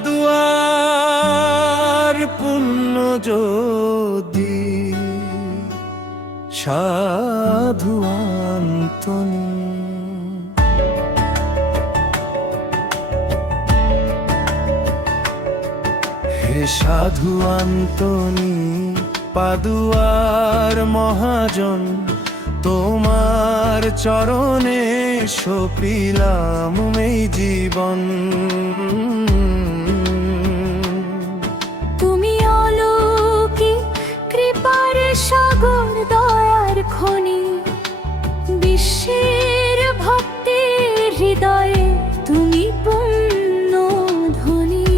পাদুয়ার পুণ্য যদি সাধু আন্তনি। হে সাধু আন্তনি পাদুয়ার মহাজন, তোমার চরণে সপিলাম এই জীবন। তুমি অলৌকিক কৃপার সাগর, দয়ার খনি, বিশ্বের ভক্তের হৃদয়ে তুমি পূর্ণ ধ্বনি।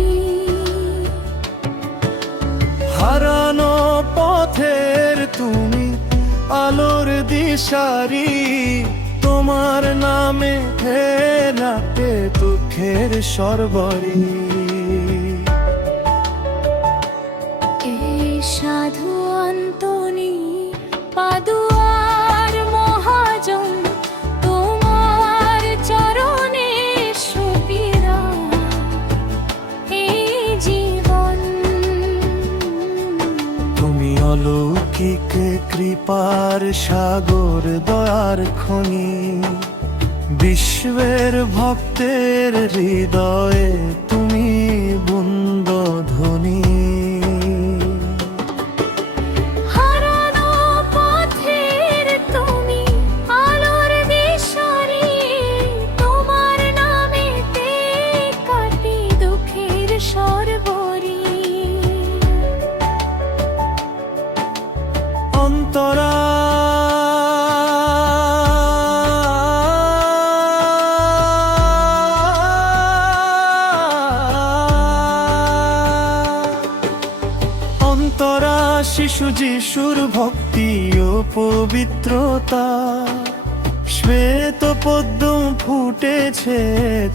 হারানো পথের তুমি আলোর দিশারি, তোমার নামে ফেরাতে দুঃখের সর্বরি। এই সাধু আন্তনি পাদুয়ার মহাজন, তোমার চরণে সপিলাম এই জীবন। তুমি অলৌকিক কৃপার সাগর, দয়ার খনি, বিশ্বের ভক্তের হৃদয়ে তুমি বুন্দ ধ্বনি। হারানো পথের তুমি আলোর দিশারি, তোমার নামেতে কাটি দুঃখের সর্বরি। অন্তরা অন্তরা শিশু যিশুর ভক্তি ও পবিত্রতা, শ্বেত পদ্ম ফুটেছে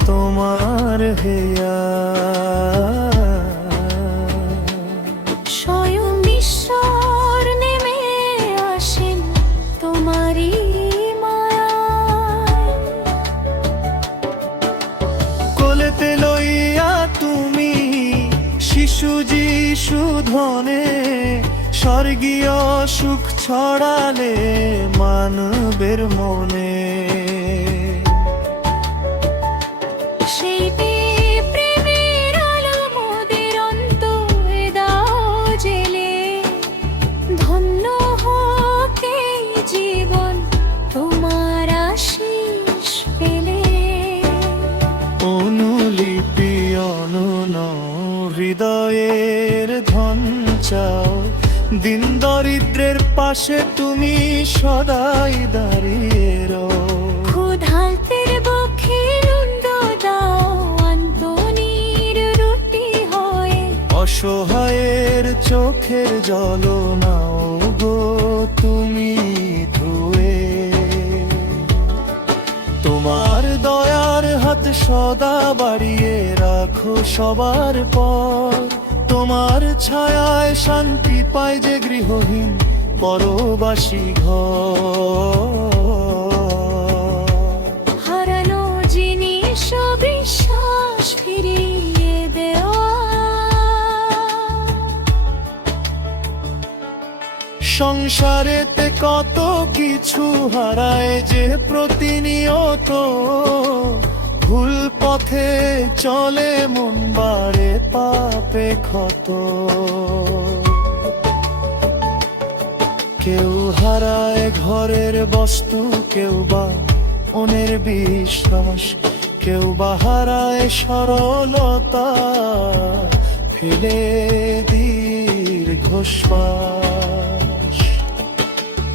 তোমার হেয়া। স্বয়ং ঈশ্বর নেমে আসেন তোমারই মায়ায়। কোলেতে লইয়া তুমি শিশু যিশু ধনে, স্বর্গীয় সুখ ছড়ালে মানবের মনে। সেই প্রেমের আলো মোদের অন্তরে দাও জেলে, ধন্য হোক এই জীবন তোমার আশীষ পেলে। অনুলিপি অনন হৃদয়ের ধন চাও, দিন দরিদ্রের পাশে তুমি সদাই দাঁড়িয়ে রও। ক্ষুধার্তের বক্ষে রুণ্ড দাও আন্তনির রুটি হয়ে, অসহায়ের চোখের জল নাও গো তুমি ধুয়ে। তোমার দয়ার হাত সদা বাড়িয়ে রাখো সবার পর, তোমার ছায়ায় শান্তি পায় যে গৃহহীন পরবাসী ঘর। হারানো জিনিস বিশ্বাস ফিরিয়ে দেওয়া। সংসারেতে কত কিছু হারায় যে প্রতিনিয়ত, ভুল পথে চলে মন বাড়ে পাপে ক্ষত। কেউ হারায় ঘরের বস্তু, কেউ বা মনের বিশ্বাস, কেউ বা হারায় সরলতা, ফেলে দীর্ঘশ্বাস।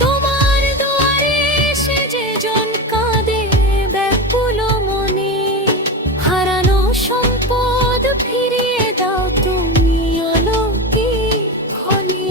তোমার দুয়ারে এসে যে জন কাঁদে ব্যাকুল মনে, হারানো সম্পদ ফিরিয়ে দাও তুমি অলৌকিক খনি।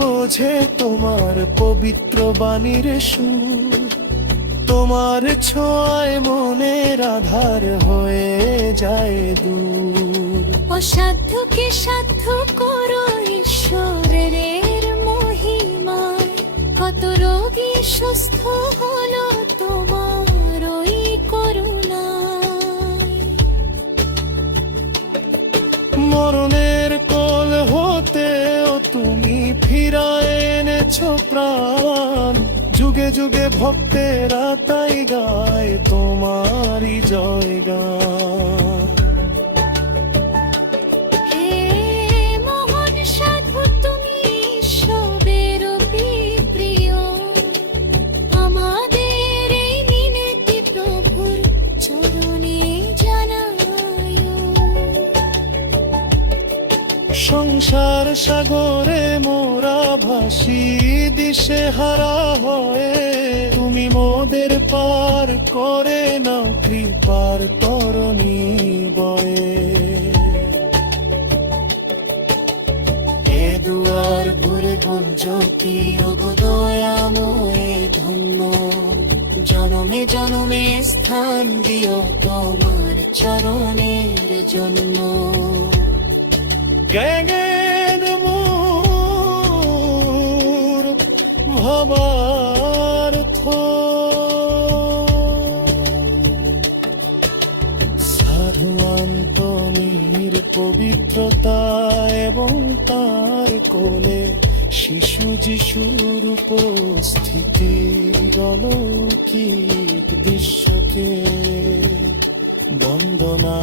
বোঝে তোমার পবিত্র বাণীর সুর, তোমার ছোঁয়ায় মনের আধার হয়ে যায় দূর। অসাধ্যকে সাধ্য করো ঈশ্বরের মহিমায়, কত রোগী সুস্থ হলো তোমার ওই করুণায়। মরণের কোল হতেও তুমি ফিরায় এনেছো প্রাণ, যুগে যুগে ভক্তেরা তাই গায় তোমারই জয়গান। হে মহান সাধু তুমি সবের প্রিয়, আমাদের এই মিনতি প্রভুর চরণে জানায়। সংসার সাগরে মোরা ভাসি দিশে হারা হয়ে, তুমি মোদের পার করে নাও কৃপার তরণী বয়ে। এ দুয়ার ঘুরে গুঞ্জ কি ওগো দয়াময় ধন্য, জনমে জনমে স্থান দিও তোমার চরণের জন্য। জ্ঞান মোর ভবার্থ, সাধু আন্তনির পবিত্রতা এবং তার কোলে শিশু যিশুর উপস্থিতি অলৌকিক দৃশ্যকে বন্দনা